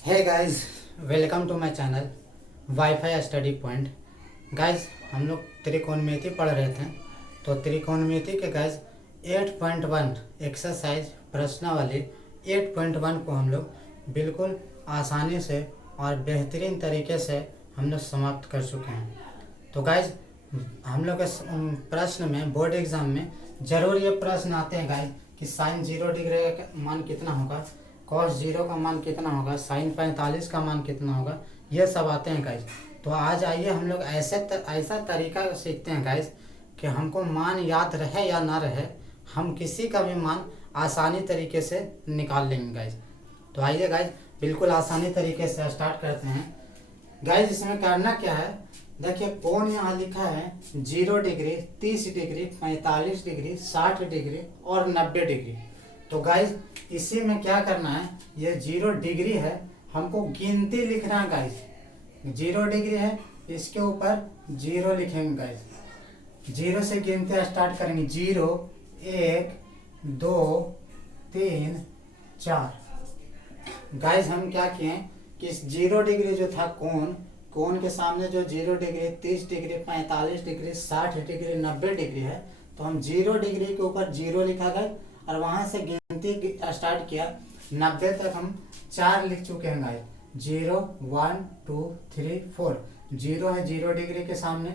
Hey guys, welcome to my channel wifi study point. Guys, हम लोग त्रिकोणमिति पढ़ रहे थे, तो त्रिकोणमिति के गाइस 8.1 एक्सरसाइज प्रश्नावली 8.1 को हम लोग बिल्कुल आसानी से और बेहतरीन तरीके से हम लोग समाप्त कर चुके हैं। तो गाइस, हम लोग के प्रश्न में बोर्ड एग्जाम में ज़रूर ये प्रश्न आते हैं गाइस कि साइन 0 डिग्री का मान कितना होगा, कॉस 0 का मान कितना होगा, साइन 45 का मान कितना होगा, ये सब आते हैं गाइस। तो आज आइए हम लोग ऐसा तरीका सीखते हैं गाइस कि हमको मान याद रहे या ना रहे, हम किसी का भी मान आसानी तरीके से निकाल लेंगे गाइस। तो आइए गाइस, बिल्कुल आसानी तरीके से स्टार्ट करते हैं। गाइस, इसमें करना क्या है, देखिए कोण यहाँ लिखा है 0 डिग्री, 30 डिग्री, 45 डिग्री, 60 डिग्री और 90 डिग्री। तो गाइस, इसी में क्या करना है, ये 0 डिग्री है, हमको गिनती लिखना है गाइस। 0 डिग्री है, इसके ऊपर 0 लिखेंगे गाइस। 0 से गिनते स्टार्ट करेंगे। 0 1 2 3 4। गाइस, हम क्या किए कि 0 डिग्री जो था कोण के सामने जो 0 degree, 30 degree, 45 degree, 60 degree, 90 degree है, तो हम 0 डिग्री के ऊपर 0 लिखा गया और वहां से गिनती स्टार्ट किया। 90 तक हम 4 लिख चुके हैं गाइस। 0 1 2 3 4। 0 है 0 डिग्री के सामने,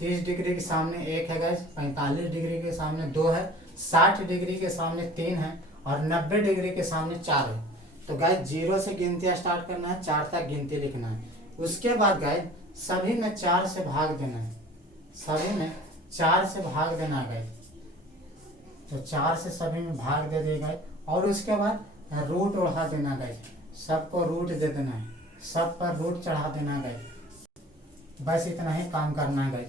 30 डिग्री के सामने 1 है गाइस, 45 डिग्री के सामने 2 है, 60 डिग्री के सामने 3 है और 90 डिग्री के सामने 4 है। तो गाइस, 0 से गिनती स्टार्ट करना है, 4 तक गिनती लिखना है। उसके बाद गाइस सभी में 4 से भाग देना है, सभी में 4 से भाग देना है गाइस। तो 4 से सभी में भाग दे देगा और उसके बाद रूट उड़ा देना गाइस, सबको रूट दे देना है, सब पर रूट चढ़ा देना गाइस। बस इतना ही काम करना है गाइस।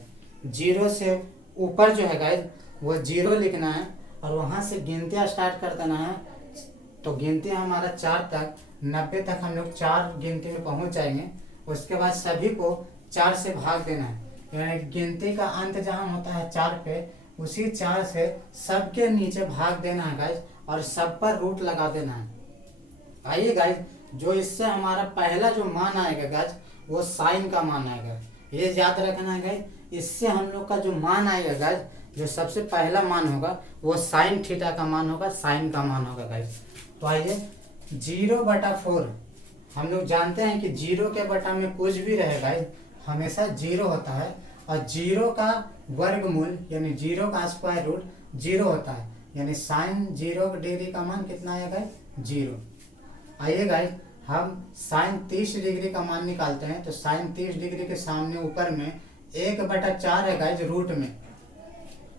0 से ऊपर जो है गाइस वो 0 लिखना है और वहां से गिनती स्टार्ट कर देना है। तो गिनती हमारा 4 तक, 90 तक हम लोग 4 गिनती में पहुंच जाएंगे। उसके बाद सभी को 4 से भाग देना है, यानी गिनती का अंत जहां होता है 4 पे, उसी 4 से सबके नीचे भाग देना है गाइस और सब पर रूट लगा देना है। आइए गाइस, जो इससे हमारा पहला जो मान आएगा गाइस वो साइन का मान आएगा, ये याद रखना है गाइस। इससे हम लोग का जो मान आएगा गाइस, जो सबसे पहला मान होगा वो साइन थीटा का मान होगा, साइन का मान होगा गाइस। तो आइए, 0/4 हम लोग जानते हैं कि 0 के बटा में कुछ भी रहे गाइस हमेशा 0 होता है और 0 का वर्गमूल यानी 0 का स्क्वायर रूट 0 होता है, यानी साइन 0 डिग्री का मान कितना आएगा, 0। आइए गाइस, हम साइन 30 डिग्री का मान निकालते हैं। तो साइन 30 डिग्री के सामने ऊपर में 1/4 है गाइस रूट में।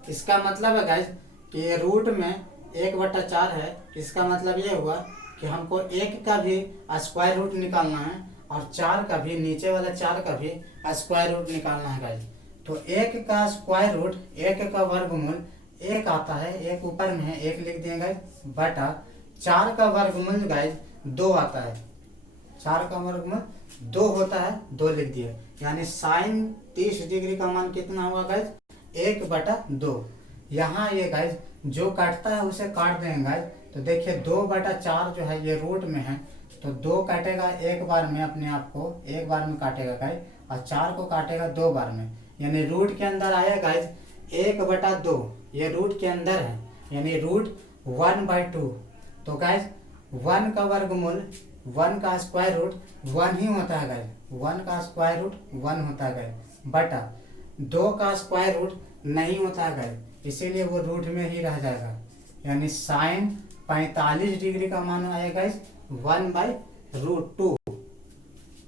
इसका मतलब है गाइस कि ये रूट में 1/4 है। इसका मतलब ये हुआ कि हमको 1 का भी स्क्वायर रूट निकालना है और 4 का भी, नीचे वाला 4 का भी स्क्वायर रूट निकालना है गाइस। तो 1 का स्क्वायर रूट, 1 का वर्गमूल 1 आता है, 1 ऊपर में है 1 लिख दिए गाइस, बटा 4 का वर्गमूल गाइस 2 आता है, 4 का वर्गमूल 2 होता है, 2 लिख दिए। यानी साइन 30 डिग्री का मान कितना होगा गाइस, 1/2। यहाँ ये गाइस जो काटता है उसे काट देंगे गाइस। तो देखिए 2/4 जो है ये रूट में है, तो 2 काटेगा एक बार में, अपने आप को एक बार में काटेगा गाइस, और 4 को काटेगा 2 बार में, यानी रूट के अंदर आया गाइस 1/2। ये रूट के अंदर है, यानी रूट 1/2। तो गाइस 1 का वर्गमूल, 1 का स्क्वायर रूट 1 ही होता है गाइस, 1 का स्क्वायर रूट 1 होता है गाइस, बटा 2 का स्क्वायर रूट नहीं होता है गाइस, इसीलिए वो रूट में ही रह जाएगा। यानी साइन 45 डिग्री का मान आएगा गाइस 1/√2।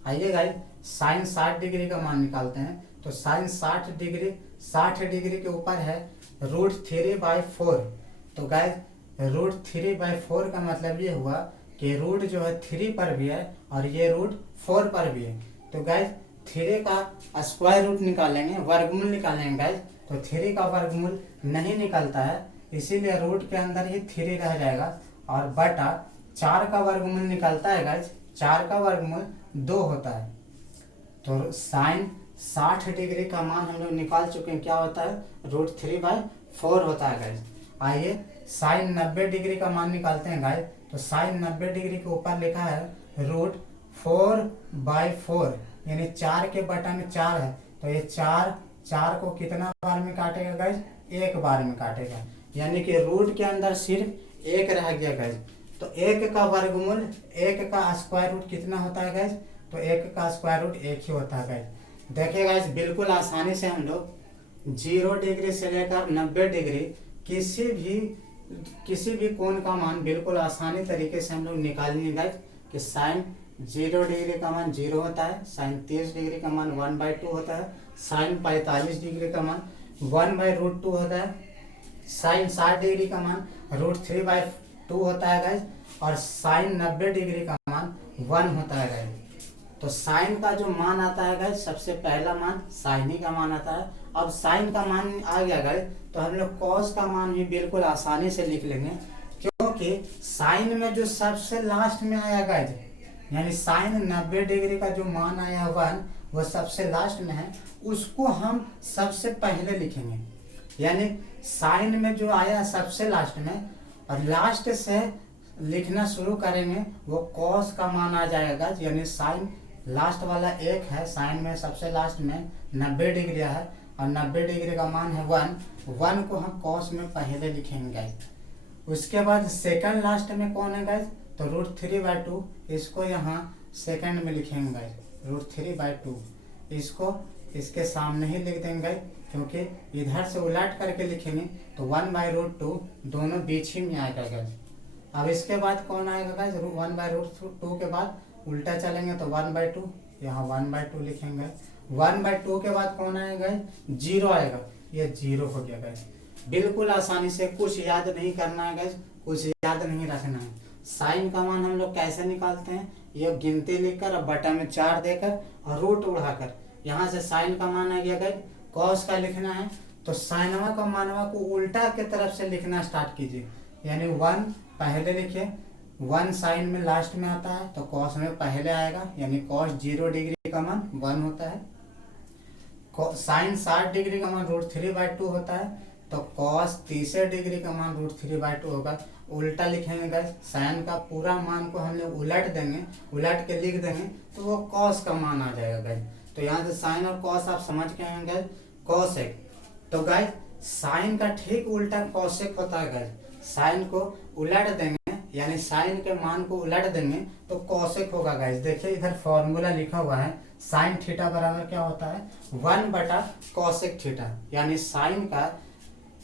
आइए गाइस, साइन 60 डिग्री का मान निकालते हैं। तो साइन 60 डिग्री के ऊपर है √3/4। तो गाइस √3/4 का मतलब ये हुआ कि रूट जो है 3 पर भी है और ये रूट 4 पर भी है। तो गाइस 3 का स्क्वायर रूट निकालेंगे, वर्गमूल निकालेंगे गाइस, तो 3 का वर्गमूल नहीं निकलता है, इसीलिए रूट के अंदर ही 3 रह जाएगा, और बटा 4 का वर्गमूल निकलता है गाइस, 4 का वर्गमूल 2 होता है। तो साइन 60 डिग्री का मान हम लोग निकाल चुके हैं, क्या होता है, √3/4 होता है गाइस। आइए साइन 90 डिग्री का मान निकालते हैं गाइस। तो साइन 90 डिग्री के ऊपर लिखा है 4/4 यानी 4 के बटा में 4 है, तो ये 4 को कितना बार में काटेगा गाइज? एक बार में काटेगा, यानी कि रूट के अंदर सिर्फ एक रह गया गाइज। तो एक का वर्गमूल, एक का स्क्वायर रूट कितना होता है गाइज? तो एक का स्क्वायर रूट एक ही होता है गाइज। देखिए गाइज, बिल्कुल आसानी से हम लोग 0 डिग्री से लेकर 90 डिग्री किसी भी कोण का मान बिल्कुल आसानी तरीके से हम लोग निकाल लेंगे गाइज। कि साइन 0 डिग्री का मान 0 होता है, साइन 30 डिग्री का मान 1/2 होता है, साइन 45 डिग्री का मान 1/√2 होता है, साइन 60 डिग्री का मान √3/2 होता है गाइज, और साइन 90 डिग्री का मान 1 होता है गाइज। तो साइन का जो मान आता है गाइज, सबसे पहला मान साइन ही का मान आता है। अब साइन का मान आ गया गाइज, तो हम लोग कॉस का मान भी बिल्कुल आसानी से लिख लेंगे, क्योंकि साइन में जो सबसे लास्ट में आया गाइज, यानी साइन 90 डिग्री का जो मान आया 1, वो सबसे लास्ट में है, उसको हम सबसे पहले लिखेंगे। यानी साइन में जो आया सबसे लास्ट में, और लास्ट से लिखना शुरू करेंगे, वो कॉस का मान आ जाएगा। यानी साइन लास्ट वाला 1 है, साइन में सबसे लास्ट में 90 डिग्री है, और 90 डिग्री का मान है 1 को हम कॉस में पहले लिखेंगे गाइज। उसके बाद सेकंड लास्ट में कौन है गाइज? तो √3/2, इसको यहाँ सेकंड में लिखेंगे गाइज, √3/2। इसको इसके सामने ही लिख देंगे गाइज, क्योंकि इधर से उलट करके लिखेंगे तो 1/√2 दोनों बीच ही में आएगा गाइज। अब इसके बाद कौन आएगा गाइज? 1/√2 के बाद उल्टा चलेंगे तो 1/2, यहाँ 1/2 लिखेंगे। 1/2 के बाद कौन आएगा? 0 आएगा, ये 0 हो गया गाइज। बिल्कुल आसानी से, कुछ याद नहीं करना है गाइज, कुछ याद नहीं रखना है। साइन का मान हम लोग कैसे निकालते हैं? ये गिनती लिखकर और बटा में 4 देकर और रूट उड़ाकर, यहाँ से साइन का मान आ गया गाइज। कॉस का लिखना है तो साइनवा का मानवा को उल्टा के तरफ से लिखना स्टार्ट कीजिए, यानी 1 पहले लिखिए, 1 साइन में लास्ट में आता है, तो कॉस में पहले आएगा, यानी कॉस 0 डिग्री का मान 1 होता है। साइन 60 डिग्री का मान √3/2 होता है, तो कॉस 30 डिग्री का मान √3/2 होगा। उल्टा लिखेंगे गाइस, साइन का पूरा मान को हम लोग उलट देंगे, उलट के लिख देंगे, तो वो कॉस का मान आ जाएगा गाइस। तो यहाँ से साइन और कॉस आप समझ के हैं गाइस, कॉसेक। तो गाइस साइन का ठीक उल्टा कॉसेक होता है गाइस। साइन को उलट देंगे, यानी साइन के मान को उलट देंगे तो कॉसेक होगा गाइस। देखिए इधर फॉर्मूला लिखा हुआ है, साइन थीटा बराबर क्या होता है? 1/कॉसेक थीटा, यानी साइन का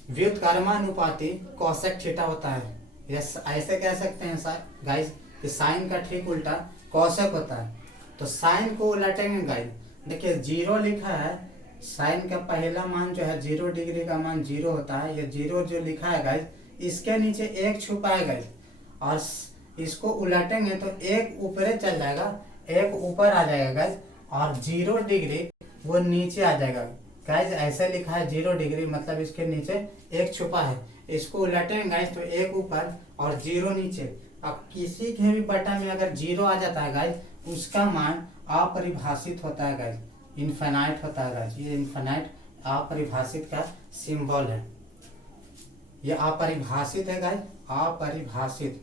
व्युत्क्रमानुपाती कॉसेक थीटा होता है। यस, ऐसे कह सकते हैं गाइस कि साइन का ठीक उल्टा कॉसेक होता है। तो साइन को उलटेंगे गाइस, देखिए 0 लिखा है, साइन का पहला मान जो है 0 डिग्री का मान 0 होता है। ये 0 जो लिखा है गाइस, इसके नीचे 1 छुपा है गाइस, और इसको उलटेंगे तो 1 ऊपर चल जाएगा, 1 ऊपर आ जाएगा गाइस, और 0 डिग्री वो नीचे आ जाएगा गाइस। ऐसे लिखा है 0 डिग्री, मतलब इसके नीचे 1 छुपा है। इसको उलटेंगे गाइस तो 1 ऊपर और 0 नीचे। अब किसी के भी बटा में अगर 0 आ जाता है गाइस, उसका मान अपरिभाषित होता है गाइस, इनफाइनाइट होता है गाइस। ये इनफाइनाइट अपरिभाषित का सिंबल है, ये अपरिभाषित है गाइस, अपरिभाषित,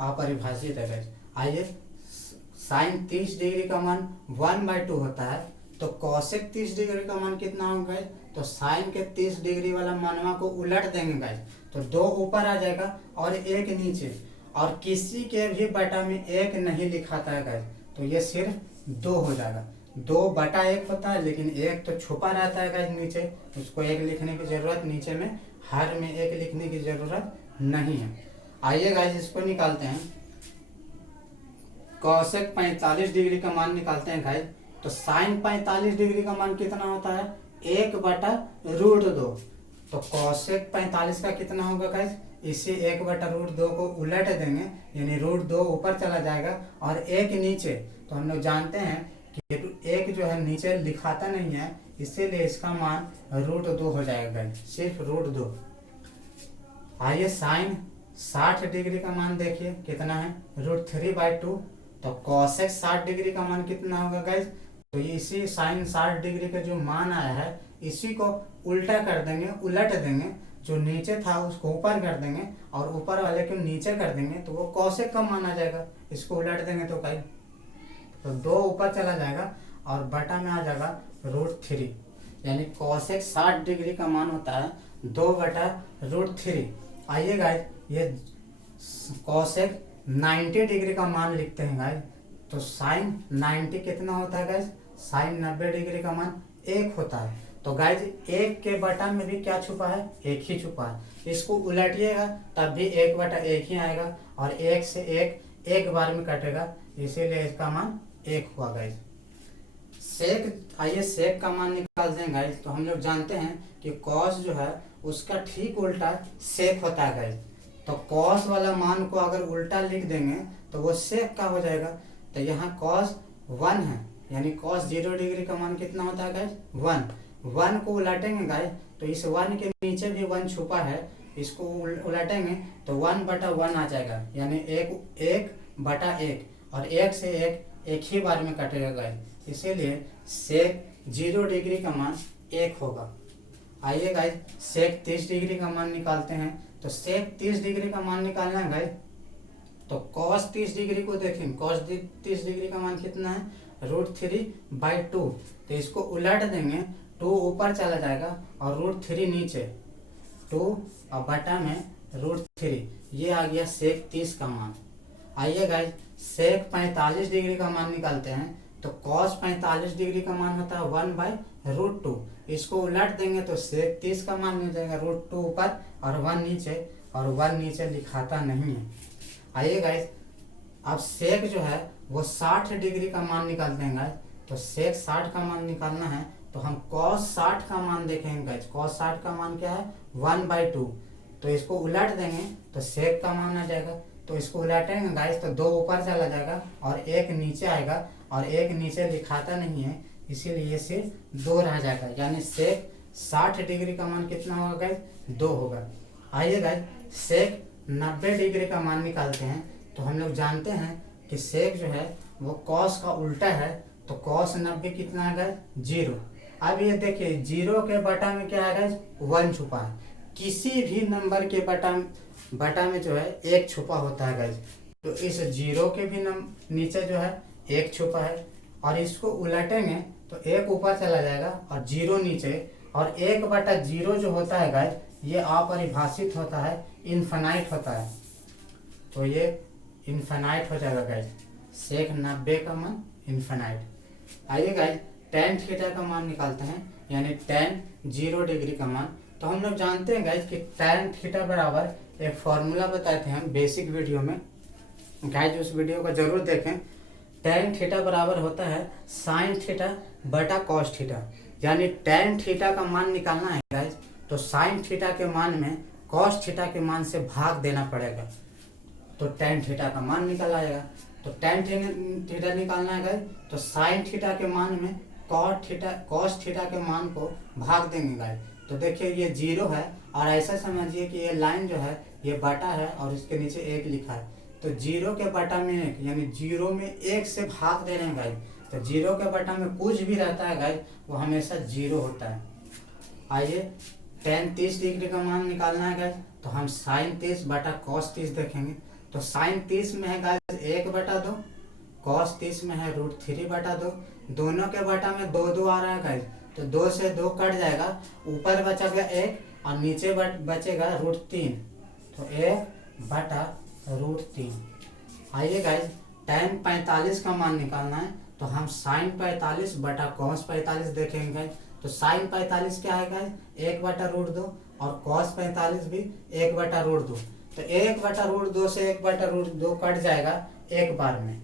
अपरिभाषित है गाइस। आइए, साइन 30 डिग्री का मान 1/2 होता है, तो कॉसेक 30 डिग्री का मान कितना होगा गाइस? तो साइन के 30 डिग्री वाला मानवा को उलट देंगे गाइस, तो 2 ऊपर आ जाएगा और 1 नीचे। और किसी के भी बटा में 1 नहीं लिखाता है गाइस, तो ये सिर्फ 2 हो जाएगा। 2/1 होता है, लेकिन 1 तो छुपा रहता है गाइस नीचे, उसको 1 लिखने की जरूरत नीचे में, हर में 1 लिखने की जरूरत नहीं है। आइए गाइस इसको निकालते हैं, कॉसेक 45 डिग्री का मान निकालते हैं गाइस। तो साइन 45 डिग्री का मान कितना होता है? 1/√2। तो कॉसेक 45 का कितना होगा गाइस? इसी 1/√2 को उलट देंगे, यानी √2 ऊपर चला जाएगा और 1 नीचे। तो हम लोग जानते हैं कि 1 जो है नीचे लिखाता नहीं है, इसीलिए इसका मान √2 हो जाएगा गाइस, सिर्फ √2। आइए साइन 60 डिग्री का मान देखिए कितना है? √3/2। तो कॉसेक 60 डिग्री का मान कितना होगा गाइस? तो इसी साइन 60 डिग्री का जो मान आया है, इसी को उल्टा कर देंगे, उलट देंगे, जो नीचे था उसको ऊपर कर देंगे और ऊपर वाले को नीचे कर देंगे तो वो कॉसेक का मान आ जाएगा। इसको उलट देंगे तो भाई तो 2 ऊपर चला जाएगा और बटा में आ जाएगा √3, यानी कॉसेक 60 डिग्री का मान होता है 2/√3। आइए गाइस ये कॉसेक 90 डिग्री का मान लिखते हैं गाइस। तो साइन 90 कितना होता है गाइस? साइन 90 डिग्री का मान 1 होता है। तो गाइस 1 के बटा में भी क्या छुपा है? 1 ही छुपा है। इसको उलटिएगा तब भी 1/1 ही आएगा और 1 से 1 एक बार में कटेगा, इसीलिए इसका मान 1 हुआ गाइस। सेक, आइए सेक का मान निकालते हैं गाइस। तो हम लोग जानते हैं कि कॉस जो है उसका ठीक उल्टा सेक होता है गाइस। तो कॉस वाला मान को अगर उल्टा लिख देंगे तो वो सेक का हो जाएगा। तो यहाँ कॉस 1 है, यानी कॉस 0 डिग्री का मान कितना होता है गाइस? 1 को उलटेंगे गाइस तो इस 1 के नीचे भी 1 छुपा है, इसको उलटेंगे तो 1/1 आ जाएगा, यानी 1/1 और 1 से 1 ही बार में कटेगा गाइस, इसीलिए सेक 0 डिग्री का मान 1 होगा। आइए गाइस सेक 30 डिग्री का मान निकालते हैं। तो सेक 30 डिग्री का मान निकालना है गाइस। तो कॉस 30 डिग्री को देखें, कॉस 30 डिग्री का मान कितना है? √3/2। तो इसको उलट देंगे, 2 ऊपर चला जाएगा और √3 नीचे, 2 और बटा में √3, ये आ गया सेक 30 का मान। आइए गाइस सेक 45 डिग्री का मान निकालते हैं। तो कॉस 45 डिग्री का मान होता है 1/√2। इसको उलट देंगे तो सेक 30 का मान मिल जाएगा, √2 ऊपर और 1 नीचे, और 1 नीचे लिखाता नहीं है। आइए गाइस अब सेक जो है वो 60 डिग्री का मान निकालते हैं गाइस। तो सेक 60 का मान निकालना है तो हम कॉस 60 का मान देखेंगे गाइस। कॉस 60 का मान क्या है? 1/2। तो इसको उलट देंगे तो सेक का मान आ जाएगा। तो इसको उलटेंगे गाइस तो 2 ऊपर चला जाएगा और 1 नीचे आएगा, और 1 नीचे लिखाता नहीं है, इसीलिए सिर्फ 2 रह जाएगा, यानी सेक 60 डिग्री का मान कितना होगा गाइस? 2 होगा। आइए गाइस सेक 90 डिग्री का मान निकालते हैं। तो हम लोग जानते हैं कि सेक जो है वो कॉस का उल्टा है। तो कॉस 90 कितना है गाइस? 0। अब ये देखिए 0 के बटा में क्या है गाइस? 1 छुपा है। किसी भी नंबर के बटा में जो है 1 छुपा होता है गाइस। तो इस 0 के भी नीचे जो है 1 छुपा है, और इसको उलटेंगे तो 1 ऊपर चला जाएगा और 0 नीचे, और 1/0 जो होता है गाइस ये अपरिभाषित होता है, इनफाइनाइट होता है। तो ये इनफाइनाइट हो जाएगा गाइस, सेक 90 का मान इनफाइनाइट। आइए गाइस tan थीटा का मान निकालते हैं, यानी tan 0 डिग्री का मान। तो हम लोग जानते हैं गाइस कि tan थीटा बराबर, एक फॉर्मूला बताए थे हम बेसिक वीडियो में गाइस, उस वीडियो को जरूर देखें। tan थीटा बराबर होता है sin थीटा बटा cos थीटा, यानी tan थीटा का मान निकालना है गाइस तो sin थीटा के मान में cos थीटा के मान से भाग देना पड़ेगा, तो tan थीटा का मान निकल आएगा। तो tan थीटा निकालना है गाइस तो sin थीटा के मान में cos थीटा के मान को भाग देंगे गाइस। तो देखिए ये 0 है, और ऐसा समझिए कि ये लाइन जो है ये बटा है और इसके नीचे 1 लिखा है। तो 0 के बटा में 1, यानी 0 में 1 से भाग दे रहे हैं गाइस। तो 0 के बटा में कुछ भी रहता है गाइस वो हमेशा 0 होता है। आइए tan 30 डिग्री का मान निकालना है गाइस। तो हम sin 30 बटा cos 30 देखेंगे। तो sin 30 में है गाइस 1/2, cos 30 में है √3/2। दोनों के बटा में 2 आ रहा है गाइस, तो 2 से 2 कट जाएगा, ऊपर बचेगा 1 और नीचे बचेगा √3, तो 1/√3। आइए गाइस tan 45 का मान निकालना है। तो हम sin 45 बटा cos 45 देखेंगे गाइस। तो sin 45 क्या है गाइस? 1/√2, और cos 45 भी 1/√2। तो 1/√2 से 1/√2 कट जाएगा एक बार में,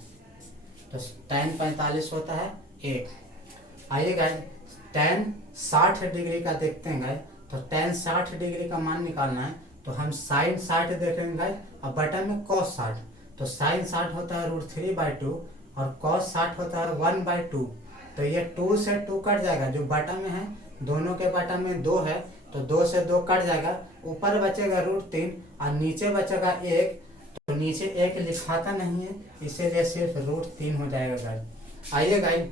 तो tan 45 होता है 1। आइए गाइस tan 60 डिग्री का देखते हैं गाइस। तो tan 60 डिग्री का मान निकालना है। तो हम sin 60 देखेंगे गाइस और बटा में cos 60। तो sin 60 होता है √3/2 और cos 60 होता है 1/2। तो ये 2 से 2 कट जाएगा, जो बटा में है, दोनों के बटा में 2 है, तो 2 से 2 कट जाएगा, ऊपर बचेगा √3 और नीचे बचेगा 1। तो नीचे 1 लिखाता नहीं है, इसीलिए सिर्फ √3 हो जाएगा गाइस। आइए गाइस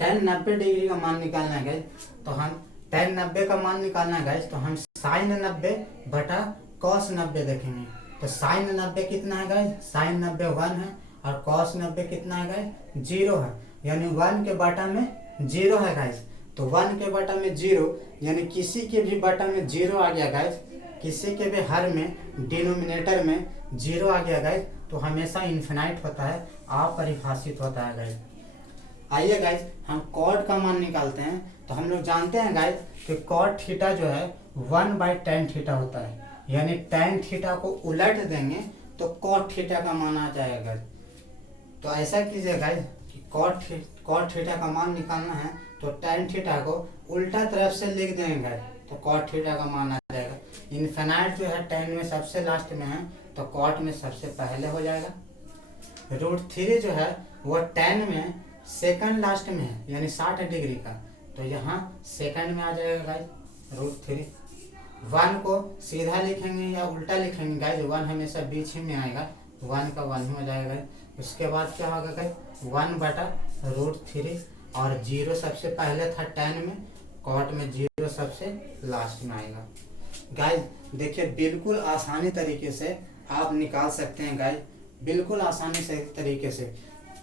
tan 90 डिग्री का मान निकालना है गाइस। तो हम tan 90 का मान निकालना है गाइज, तो हम sin 90 बटा cos 90 देखेंगे। तो sin 90 कितना है गाइज, sin 90 1 है और cos 90 कितना है गाइज 0 है, यानी 1 के बटा में 0 है गाइज। तो 1 के बटा में 0 यानी किसी के भी बटा में 0 आ गया गाइज, किसी के भी हर में डिनोमिनेटर में 0 आ गया गाइज, तो हमेशा इन्फिनाइट होता है, अपरिभाषित होता है गाइज। आइए गाइज हम कॉट का मान निकालते हैं। तो हम लोग जानते हैं गाइज कि कॉट थीटा जो है 1/tan थीटा होता है, यानी tan थीटा को उलट देंगे तो कॉट थीटा का मान आ जाएगा गाइज। तो ऐसा कीजिए गाइज कि कॉट थीटा का मान निकालना है तो tan थीटा को उल्टा तरफ से लिख देंगे गाइज, तो कॉट थीटा का मान आ जाएगा। इन्फिनाइट जो है tan में सबसे लास्ट में है तो कॉट में सबसे पहले हो जाएगा। √3 जो है वो tan में सेकंड लास्ट में है, यानी 60 डिग्री का, तो यहाँ सेकंड में आ जाएगा गाइज √3। 1 को सीधा लिखेंगे या उल्टा लिखेंगे गाइज, 1 हमेशा बीच ही में आएगा, 1 का 1 ही हो जाएगा गाइज। उसके बाद क्या होगा गाइज 1 बटा √3 और 0 सबसे पहले था tan में, कॉट में 0 सबसे लास्ट में आएगा। गाइज देखिए बिल्कुल आसानी तरीके से आप निकाल सकते हैं गाइज, बिल्कुल आसानी से तरीके से,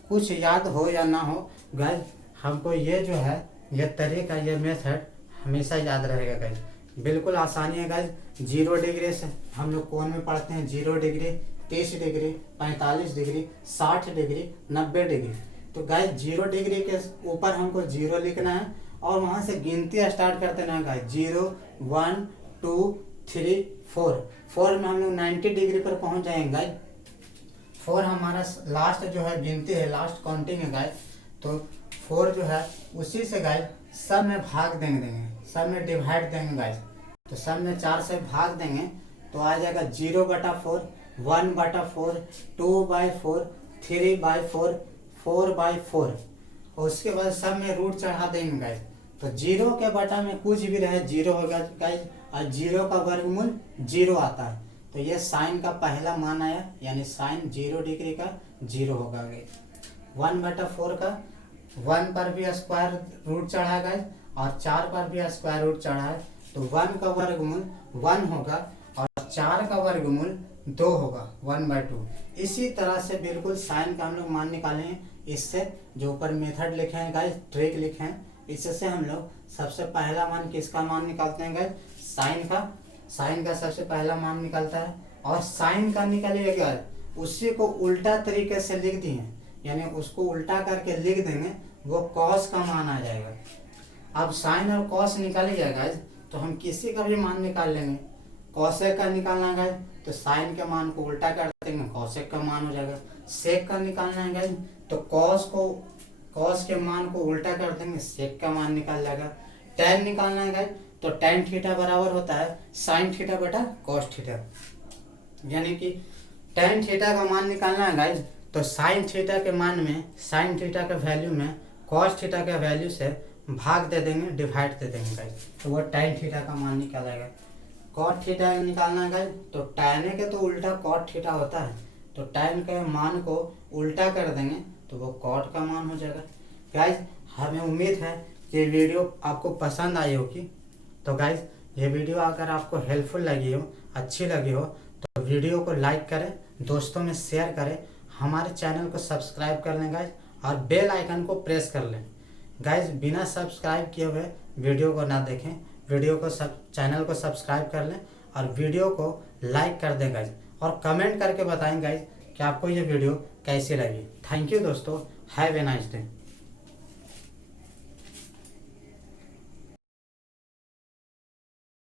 कुछ याद हो या ना हो गाइज, हमको ये जो है ये तरीका, ये मेथड हमेशा याद रहेगा गाइज। बिल्कुल आसानी है गाइज। 0 डिग्री से हम लोग कोण में पढ़ते हैं, 0 degree, 30 degree, 45 degree, 60 degree, 90 degree. तो गाइज 0 डिग्री के ऊपर हमको 0 लिखना है और वहाँ से गिनती स्टार्ट करते हैं गाइज, 0 1 2 3 4 में हम लोग 90 डिग्री पर पहुँच जाएंगे गाइज। 4 हमारा लास्ट जो है गिनती है, लास्ट काउंटिंग है गाइज। तो 4 जो है उसी से गाइज सब में भाग देंगे, सब में डिवाइड देंगे गाइज। तो सब में 4 से भाग देंगे तो आ जाएगा 0/4, 1/4, 2/4, 3/4, 4/4, और उसके बाद सब में रूट चढ़ा देंगे गाइज। तो 0 के बटा में कुछ भी रहे 0 होगा गाइज, और 0 का वर्गमूल 0 आता है, तो ये साइन का पहला मान आया, यानी साइन 0 डिग्री का 0 होगा गाइज। 1/4 का 1 पर भी स्क्वायर रूट चढ़ा गाइज और 4 पर भी स्क्वायर रूट चढ़ा है, तो 1 का वर्गमूल 1 होगा और 4 का वर्गमूल 2 होगा, 1/2। इसी तरह से बिल्कुल साइन का हम लोग मान निकालेंगे। इससे जो ऊपर मेथड लिखे हैं गाइज, ट्रिक लिखे हैं, इससे हम लोग सबसे पहला मान किसका मान निकालते हैं गाइज, साइन का सबसे पहला मान निकलता है। और साइन का निकलेगा उसी को उल्टा तरीके से लिख दिए, यानी उसको उल्टा करके लिख देंगे, वो कॉस का मान आ जाएगा। अब साइन और कॉस निकाल जाएगा गाइज, तो हम किसी का भी मान निकाल लेंगे। कॉसेक का निकालना है गाइज तो साइन के मान को उल्टा कर देंगे, कॉसेक का मान हो जाएगा। सेक का निकालना है गाइज तो कॉस के मान को उल्टा कर देंगे, सेक का मान निकाल जाएगा। tan निकालना है गाइज तो tan थीटा बराबर होता है sin थीटा बटा cos थीटा, यानी कि tan थीटा का मान निकालना है गाइज तो sin थीटा के मान में, sin थीटा के वैल्यू में cos थीटा के वैल्यू से भाग दे देंगे, डिवाइड दे देंगे गाइज, तो वो tan थीटा का मान निकालेगा। cot थीटा निकालना है गाइज तो tan के तो उल्टा cot थीटा होता है, तो tan के मान को उल्टा कर देंगे तो वो cot का मान हो जाएगा। गाइज हमें उम्मीद है कि वीडियो आपको पसंद आई होगी। तो गाइज ये वीडियो अगर आपको हेल्पफुल लगी हो, अच्छी लगी हो, तो वीडियो को लाइक करें, दोस्तों में शेयर करें, हमारे चैनल को सब्सक्राइब कर लें गाइज, और बेल आइकन को प्रेस कर लें। गाइज बिना सब्सक्राइब किए हुए वीडियो को ना देखें, वीडियो को चैनल को सब्सक्राइब कर लें और वीडियो को लाइक कर दें गाइज, और कमेंट करके बताएं गाइज कि आपको ये वीडियो कैसी लगी। थैंक यू दोस्तों, हैव ए नाइस डे।